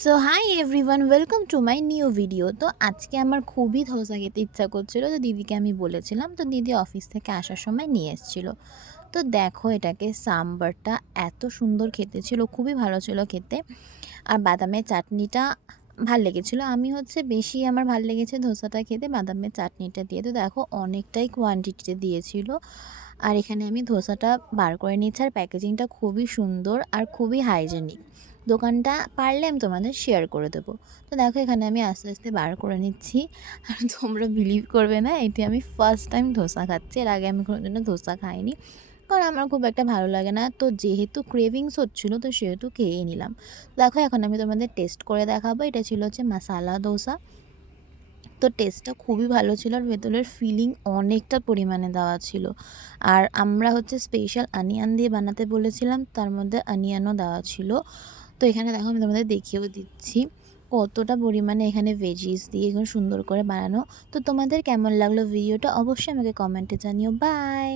So hi everyone, welcome to my new video. তো আজকে আমার খুবই ধোসা খেতে ইচ্ছা করছিল, তো দিদিকে আমি বলেছিলাম, তো দিদি অফিস থেকে আসার সময় নিয়ে এসেছিল। তো দেখো এটাকে, সাম্বারটা এত সুন্দর খেতে ছিল, খুবই ভালো ছিল খেতে। আর বাদামের চাটনিটা ভাল লেগেছিলো। আমি বেশি আমার ভাল লেগেছে ধোসাটা খেতে বাদামের চাটনিটা দিয়ে। তো দেখো অনেকটাই কোয়ান্টিটিতে দিয়েছিল। আর এখানে আমি ধোসাটা বার করে নিচ্ছি, আর প্যাকেজিংটা খুবই সুন্দর আর খুবই হাইজেনিক। দোকানটা পারলে আমি তোমাদের শেয়ার করে দেবো। তো দেখো এখানে আমি আস্তে আস্তে বার করে নিচ্ছি। আর তোমরা বিলিভ করবে না, এটি আমি ফার্স্ট টাইম ধোসা খাচ্ছি। এর আগে আমি কোনোদিনও ধোসা খাইনি, কারণ আমার খুব একটা ভালো লাগে না। তো যেহেতু ক্রেভিংস হচ্ছিলো, তো সেহেতু খেয়েই নিলাম। দেখো এখন আমি তোমাদের টেস্ট করে দেখাবো। এটা ছিল মশালা ধোসা। তো টেস্টটা খুবই ভালো ছিল, আর ভেতরের ফিলিং অনেকটা পরিমাণে দেওয়া ছিল। আর আমরা স্পেশাল অনিয়ন দিয়ে বানাতে বলেছিলাম, তার মধ্যে অনিয়নও দেওয়া ছিল। তো এখানে দেখো আমি তোমাদের দেখিয়েও দিচ্ছি কতটা পরিমাণে এখানে ভেজিস দিয়ে এখন সুন্দর করে বানানো। তো তোমাদের কেমন লাগলো ভিডিওটা অবশ্যই আমাকে কমেন্টে জানিও। বাই।